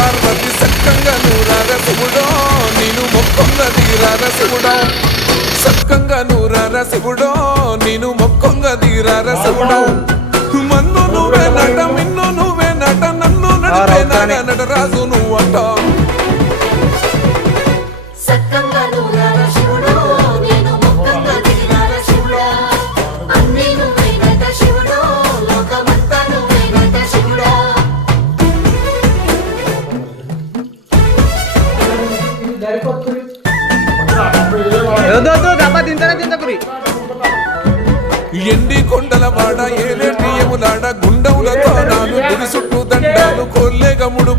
పార్వతి సక్కంగా నూరార శివుడో నేను మొక్కొంగ తీరార శివుడో సక్కంగా నూరార శివుడో నేను మొక్కొంగ తీరార శివుడో మన్ను నువ్వే నట మిన్ను నువ్వే నట నన్ను నడిపే నటరాజు నువ్వట ఎండి కొండల వాడ ఏలేటియములాడ గుండములతో నాను గుడి చుట్టూ దండాలు కొల్లేగముడు